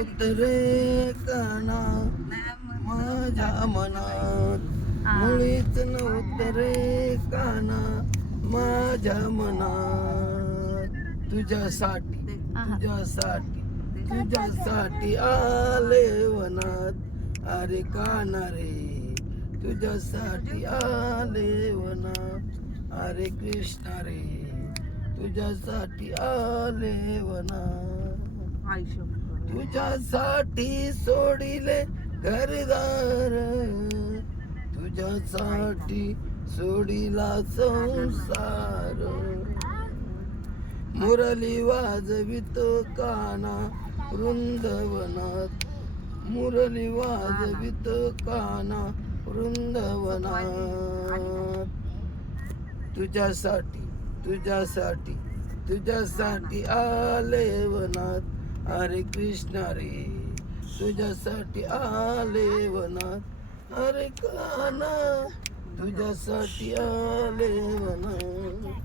नव्हतं रे काना माझ्या मनात. मुळीच नव्हतं रे काना माझ्या मनात. तुझ्यासाठी तुझ्यासाठी तुझ्यासाठी आले वनात. अरे काना रे तुझ्यासाठी आले वनात. अरे कृष्णा रे तुझ्यासाठी आले वनात. आयुष्य तुझ्यासाठी सोडिले घरदार. तुझ्यासाठी सोडिला संसार. मुरली वाजवितो काना वृंदवनात. मुरली वाजवितो काना वृंदवनात. तुझ्यासाठी तुझ्यासाठी तुझ्यासाठी आले वनात. अरे कृष्णा रे तुझ्यासाठी आले वनात. अरे काना तुझ्यासाठी आले वनात.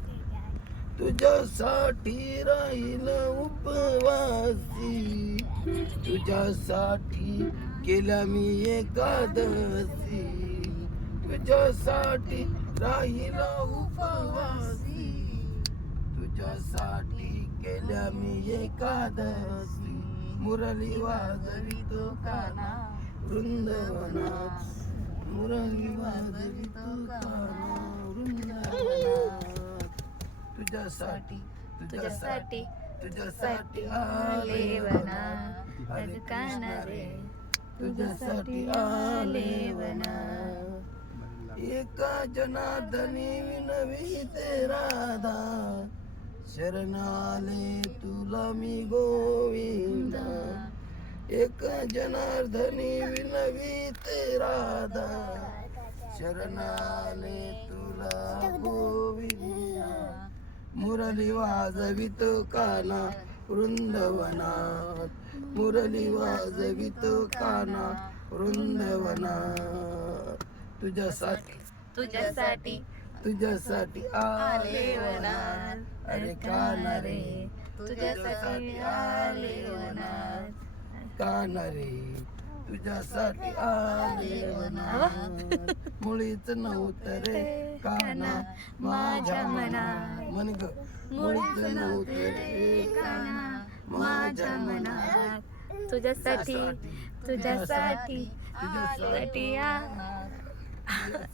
तुझ्यासाठी राहील उपवासी. तुझ्यासाठी केला मी एकादशी. तुझ्यासाठी राहील उपवासी. तुझ्यासाठी केल्या मी एकादशी. मुरली वाजवितो काना वृंदवनात मुरली वाजवितो काना वृंदवनात तुझ्यासाठी तुझ्यासाठी तुझ्यासाठी आले वना. काना रे. तुझ्यासाठी आले वना. एका जनार्दनी विनवी ते राधा. शरणाले तुला मी गोविंदा. एक जनार्दनी विनवीत राधा. शरणाले तुला गोविंदा. मुरली वाजवित काना वृंदवनात. मुरली वाजवित काना वृंदवनात. तुझ्यासाठी तुझ्यासाठी तुझ्यासाठी आले वनात अरे काना रे तुझ्यासाठी आले वनात काना रे तुझ्यासाठी आले वनात मुळीच नव्हतं रे काना माझ्या मना. मन ग. मुळीच नव्हतं रे काना माझ्या मनात तुझ्यासाठी तुझ्यासाठी तुझ्यासाठी आ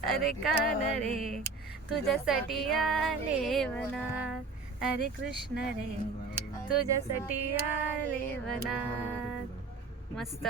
अरे कान रे तुझ्यासाठी आले वनात. अरे कृष्ण रे तुझ्यासाठी आले वनात. मस्त.